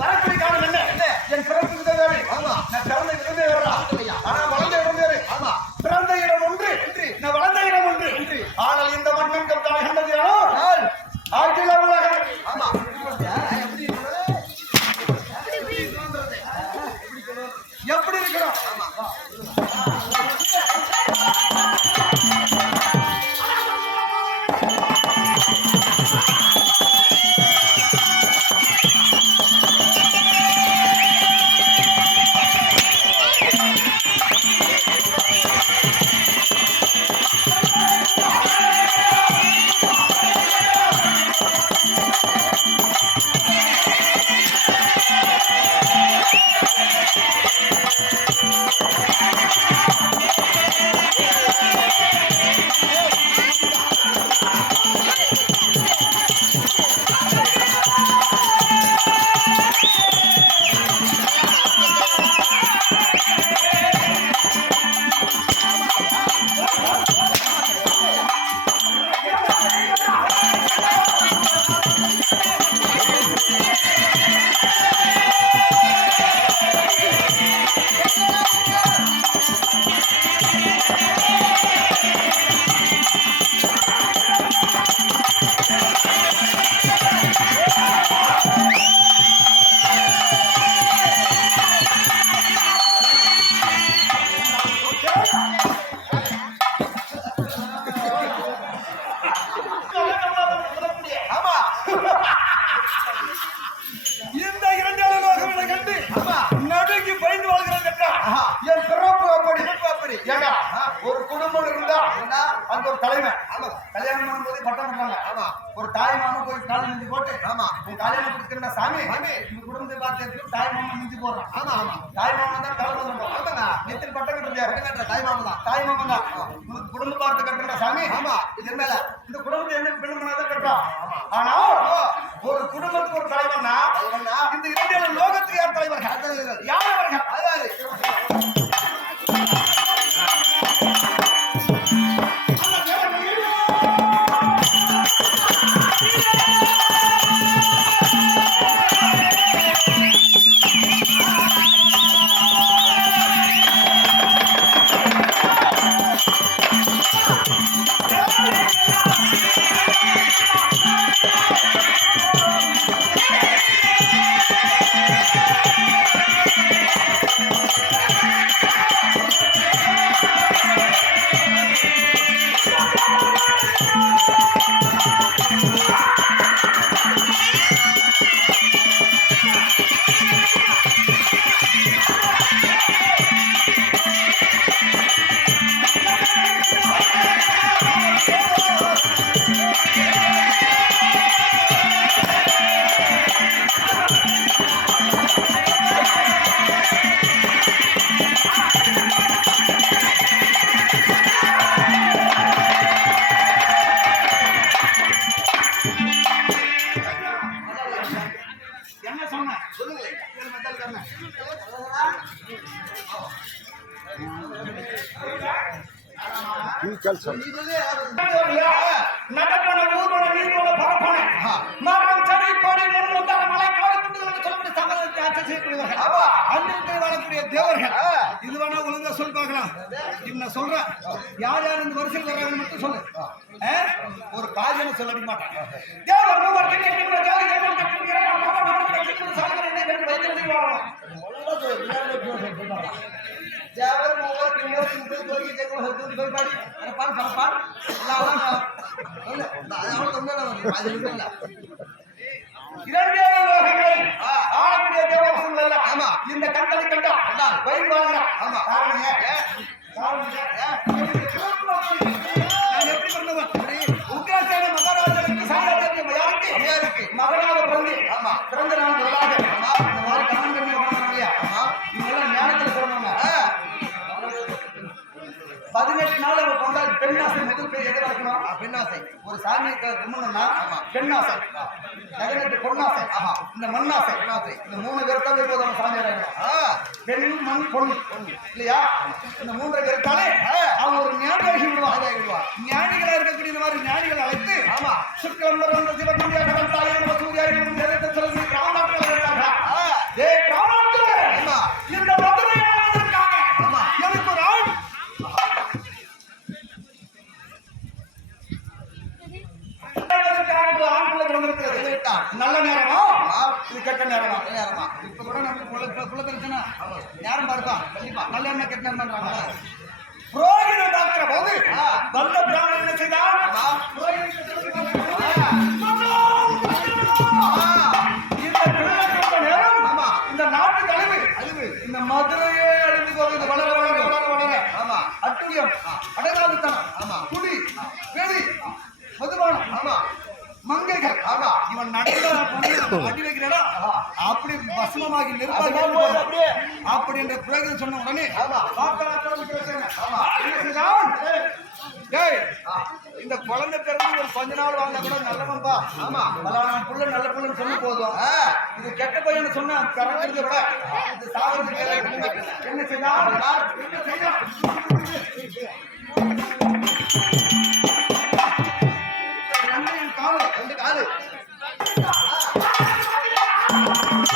வரக்கூடிய பட்டம் பண்றாங்க ஆமா. ஒரு தாய் மாமா போய் காலம் மிஞ்சி போட்டு ஆமா. உன் கல்யாணம் கொடுத்துருந்தா சாமி சாமி. இந்த குடும்பத்தை பார்த்து தாய் மாமா மிஞ்சி போடுறான். ஆமா ஆமா. தாய் மாமா தான் ஆமாங்க. நித்தின் பட்டம் கட்டுறாரு கட்டுற தாய் மாமா தான். தாய் மாமா தான். உனக்கு குடும்ப பார்த்து கட்டுறா சாமி. ஆமா. இது மேல இந்த குடும்பத்தை என்ன பெருமனா தான் கட்டுறான் ஆனா ஒரு குடும்பத்துக்கு ஒரு தலைவன்னா? இந்த லோகத்துக்கு யார் தலைவர்கள்? யார் அவர்கள்? அதாரு பார்க்கலாம். இப்ப நான் சொல்றேன். யார் யார் இந்த வரிசையில் வர்றாங்கன்னு மட்டும் சொல்லு. ஒரு காரியம்னு சொல்ல அடிக்க மாட்டாங்க. தேவர் கட்டி வீரன் மகன் ஜாவர் மூவர் கிண்ணோர் கிண்ணு தோக்கி ஜெகம ஹத்து போய் பாடி. அட பாடு பாடு. பாடு எல்லாம் அழகா நான் அவன் சொன்னேன் நான் இல்ல இரண்டே லோகங்களை அல்ல. ஆமா. இந்த கண்களை கண்டா கண்டா. வயிறு வாழ்கிறான். ஆமா. காரணம் ஏன்? காரணம் ஏன்? சாமியை கும்பிடணும்னா. பெண்ணாசை பதினெட்டு பொன்னாசை ஆஹா. இந்த மண்ணாசை. இந்த மூணு பேர் தான் போதும் நம்ம சாமி இறங்கணும். ஆ பெண் மண் பொண்ணு இல்லையா இந்த மூன்றை பேருக்காலே அவன் ஒரு ஞானியாகி விடுவான். ஞானிகளா இருக்கக்கூடிய மாதிரி ஞானிகளை அழைத்து ஆமா. சுக்கிரம்பரம் சிவகண்டியா கடந்தாலே நம்ம நல்ல நேரம்? நல்ல நேரமா. இப்ப கூட புள்ள பிரச்சனை. நேரம் பாருப்பா. கண்டிப்பா நல்ல எண்ணெய் கெட்ட நேரம் பண்றாங்க புரோகிதம் பார்க்கிற போது வந்த பிராமணன் என்ன செய்தான். இந்த நேரம் நாட்டுக்கு அழிவு அழிவு. இந்த மதுரையே அழிந்து போகுது. வளர வளர வளர வளர ஆமா. அட்டுழியம் அடங்காதுத்தனம் ஆமா. குடி வெறி மதுபானம். ஆமா. மங்கைகள் ஆமா. இவன் நடந்த அடி வைக்கிறடா அப்படி நிற்பாங்க அப்படியே. அப்படி என்ற புரோகிதம் சொன்ன உடனே? டேய், இந்த குழந்தை பிறந்து ஒரு கொஞ்ச நாள் வாழ்ந்தா கூட நல்லவன்பா ஆமா. பலானா புள்ள நல்ல புள்ளன்னு சொன்ன போதும். இது கெட்ட பையன் சொன்னா இது சாகிறதுக்கு மேல இருக்கு. என்ன செய்தான் என்ன செய்தான்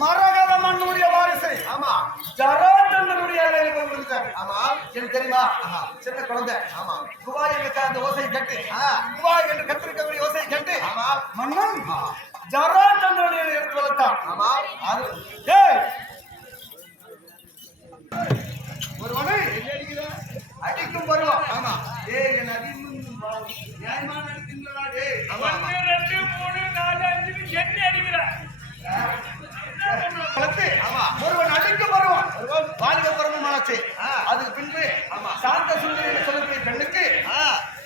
மரகத மண்ணுடைய வாரிசு. ஆமா. ஜராசந்தனுடைய அறையில போய் ஆமா. எனக்கு தெரியுமா? சின்ன குழந்தை. ஆமா. குவாய் என்ற அந்த ஓசை கட்டு. குவாய் என்று கத்திருக்கக்கூடிய ஓசை கட்டு. ஆமா. மன்னன் ஜராசந்தனுடைய எடுத்து வளர்த்தான். ஆமா. அது. டேய் ஒருவனை அடிக்கும் பருவம். ஆமா. ஏய் என் அடிமுன் நியாயமான அடிக்கின்றா டேய் ரெண்டு மூணு நாலு அஞ்சு எண்ணி அடிக்கிறேன் வளர்த்து ஆமா. ஒருவன் அடிக்கும் பருவம் வாலிப பருவம் ஆச்சு. அதுக்கு பின்பு ஆமா. சாந்த சுந்தரி சொல்லக்கூடிய பெண்ணுக்கு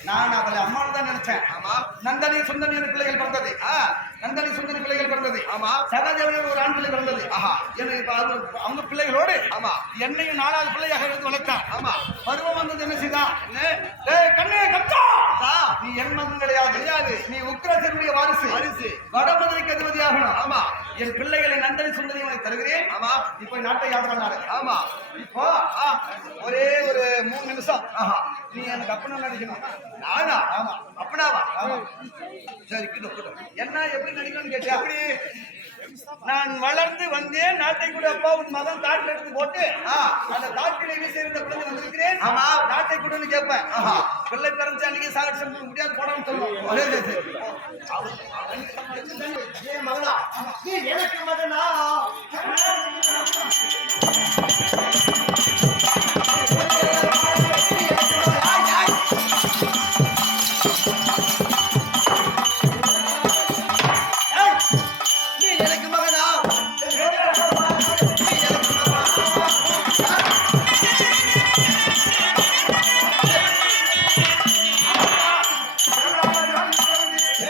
நான் அவளை அம்மான்னு தான் நினைச்சேன். ஆமா. நந்தனி சுந்தரி பிள்ளைகள் பிறந்தது. ஆ. நந்தனி சுந்தரி பிள்ளைகள் பிறந்தது. ஆமா. சகாதேவன் ஒரு ஆண் பிள்ளை பிறந்தது. ஆஹா. அவங்க- பிள்ளைகளோடு ஆமா. என்னையும் நாலாவது பிள்ளையாக எடுத்து வளர்த்தான். ஆமா. பருவம் வந்தது என்ன செய்தான் டேய் கண்ணே கத்தா நீ என் மகன் கிடையாது கிடையாது. நீ உக்கிரசனுடைய வாரிசு. வாரிசு. வடமதுரைக்கு அதிபதியாகணும். ஆமா. என் பிள்ளைகளை நந்தனி சுந்தரி உனக்கு தருகிறேன். ஆமா. போய் நாட்டை யாத்திரை ஆமா. இப்போ ஒரே ஒரு மூணு நிமிஷம். ஆஹா. நீ எனக்கு அப்பனா நடிக்கணும். நானா? ஆமா. அப்படினாவா ஆமா. சரி கிட்ட என்ன எப்படி நடிக்கணும்னு கேட்டியா? எப்படி? நான் வளர்ந்து வந்தேன் நாட்டை கூட அப்பா உன் மகன் தாட்டில் எடுத்து போட்டு அந்த தாட்டில் சேர்ந்த பிள்ளை வந்திருக்கிறேன். ஆமா. நாட்டை கூடன்னு கேட்பேன். பிள்ளை பிறந்து அன்னைக்கு சாகர் முடியாது போடான்னு சொல்லுவோம்.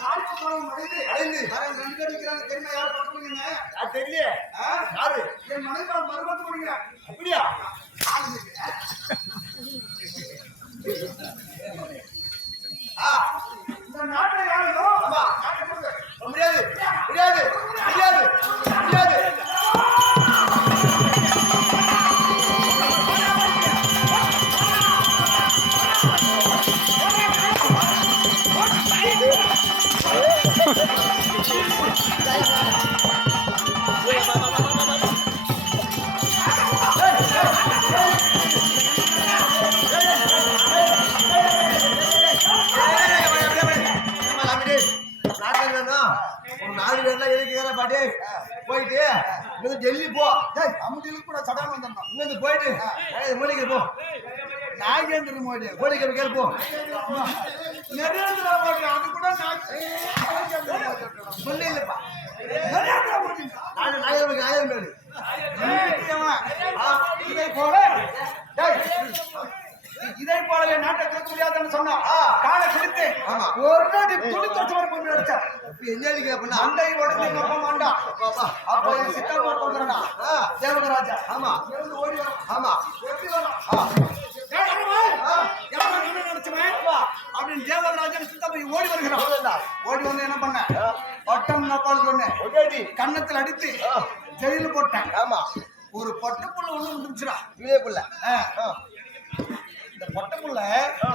நாட்டு பருவம் அடைந்து அடைந்து. பேரும் இருக்கிறாங்க தெரியுமா? யார் பக்கம் அது தெரியலையே? யாரு? என் மனைவி மறுபத்து முடிக்கிறேன் அப்படியா? ஆ, இந்த நாட்டை யாரையோ ஆமா. முடியாது. முடியாது. முடியாது. டேய் அமுதிலுக்கு கூட சடாம வந்துடணும் இங்க இருந்து போயிட்டு மோடிக்கு போ. நாகேந்திர மோடி மோடிக்கு கேள் போ. நரேந்திர மோடி அது கூட நாகேந்திர மோடி. இல்லப்பா நரேந்திர மோடி. நான் நாயர் நாயர் மேடு. போல இதை போலவே நாட்டை கொடுக்க முடியாதுன்னு சொன்னா காலை பிடித்து ஆமா. ஒரு நாடி துணி தொட்டு வர கொண்டு அடிச்சா இப்ப என்ன அப்படின்னா மண்டை உடனே அப்பா மாண்டா அப்போ தோன்றா ஆ. தேவகராஜா ஆமா. ஓடி வரும் ஆமா. எப்படி வரும் நினைச்சுவேன்? அப்படின்னு தேவகராஜன் சித்தப்பா ஓடி வருகிறான். ஓடி வந்து என்ன பண்ண? பட்டம் நப்பால் சொன்னேன். கன்னத்துல அடித்து ஆ. ஜெயில போட்டேன். ஆமா ஒரு பொட்டப்புள்ள ஒண்ணு வந்துச்சுடா இவே புள்ள ஆ. ஆ. இந்த பொட்டப்புள்ள ஆ.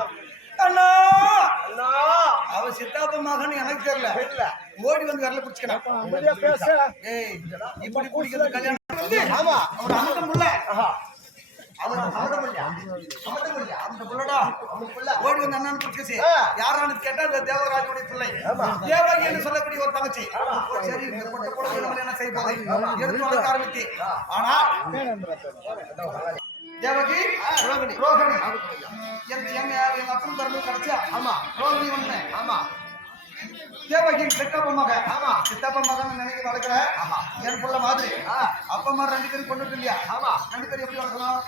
அண்ணா அண்ணா அவ சித்தாப்ப மகன் எனக்கு தெரியல தெரியல. ஓடி வந்து வரல பிடிச்சுக்கிறான் அமைதியா பேச. ஏய் இப்படி பிடிக்கிறது கல்யாணம் வந்து ஆமா அவர் அமுதம் புள்ள அந்த புள்ளடா அவன் ஓடி வந்து அண்ணன். யாரானு கேட்டா தேவராஜனுடைய என்று சொல்லக்கூடிய ஒரு தங்கச்சி. சரி நம்ம என்ன செய்ய போகுது? ஆமா. எடுத்து வளர்க்க ஆரம்பித்து ஆ. ஆனா தேவகி ரோகிணி ரோகிணி எங்க எங்க அப்பன் பிறந்து கிடைச்சா ஆமா. ரோகிணி வந்தேன். ஆமா. தேவகின் சித்தப்ப மகன். ஆமா. சித்தப்ப மகன் நினைக்க வளர்க்கிற ஆமா. என் புள்ள மாதிரி. ஆ. அப்பா அம்மா ரெண்டு பேரும் கொண்டு இல்லையா? ஆமா ரெண்டு பேரும் எப்படி வளர்க்கலாம்?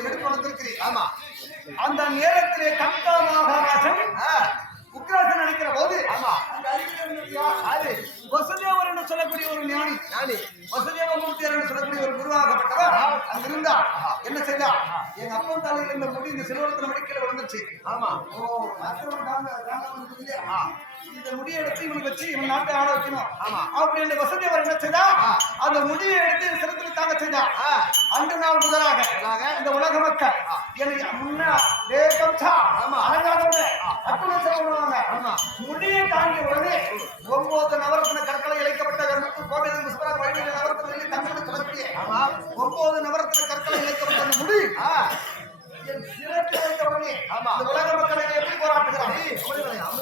எடுத்து வளர்த்திருக்கிறீ ஆமா. அந்த நேரத்திலே கந்தா மகாராஜன் உக்ராசன் நினைக்கிற போது ஆமா அந்த அருகில் வசுதேவர் என்று சொல்லக்கூடிய ஒரு ஞானி. ஞானி. வசுதேவ மூர்த்தியர் என்று சொல்லக்கூடிய ஒரு குருவாகப்பட்டவர் அங்க இருந்தா என்ன செய்தா? எங்க அப்பன் தலையில் இருந்த முடி இந்த சிலவரத்தில் மடிக்கல விழுந்துச்சு ஆமா. ஓ இந்த முடியை எடுத்து இவனுக்கு வச்சு இவன் நாட்டை ஆட வைக்கணும். ஆமா. அப்படி அந்த வசதி அவர் என்ன செய்தா? அந்த முடியை எடுத்து சிறத்தில் தாங்க செய்தா. அன்று நாள் முதலாக இந்த உலக மக்கள் எனக்கு முன்னா. முடியை தாங்கிய உடனே ஒன்பது நவரத்தின கற்களை இழைக்கப்பட்ட கோட்டை முஸ்பரா வழியில் நவரத்தின தமிழ் ஆமா. ஒன்பது நவரத்தின கற்களை இழைக்கப்பட்ட முடி என் சிறப்பில் வைத்த உடனே உலக மக்களை எப்படி போராட்டுகிறார்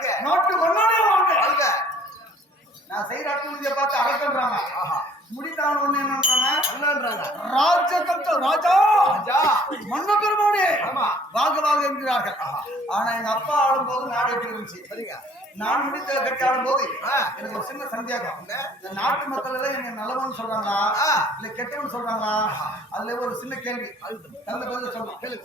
வாழ்க. நாட்டு மன்னனே வாழ்க. வாழ்க. நான் செய்யற அட்டுமதியை பார்த்து அழைக்கின்றாங்க முடித்தான் ஒண்ணு என்னன்றாங்க அண்ணான்றாங்க. ராஜ. ராஜா. மன்ன பெருமானே. ஆமா. வாழ்க வாழ்க என்கிறார்கள். ஆனா எங்க அப்பா ஆடும்போது நாடு எப்படி இருந்துச்சு சரிங்க. நான் முடித்த கட்டி ஆடும்போது. எனக்கு ஒரு சின்ன சந்தேகம். இந்த நாட்டு மக்கள் எல்லாம் என்ன நல்லவன் சொல்றாங்களா. இல்ல கெட்டவன் சொல்றாங்களா? அதுல ஒரு சின்ன கேள்வி. தகுந்த பதில் சொல்லணும் கேளு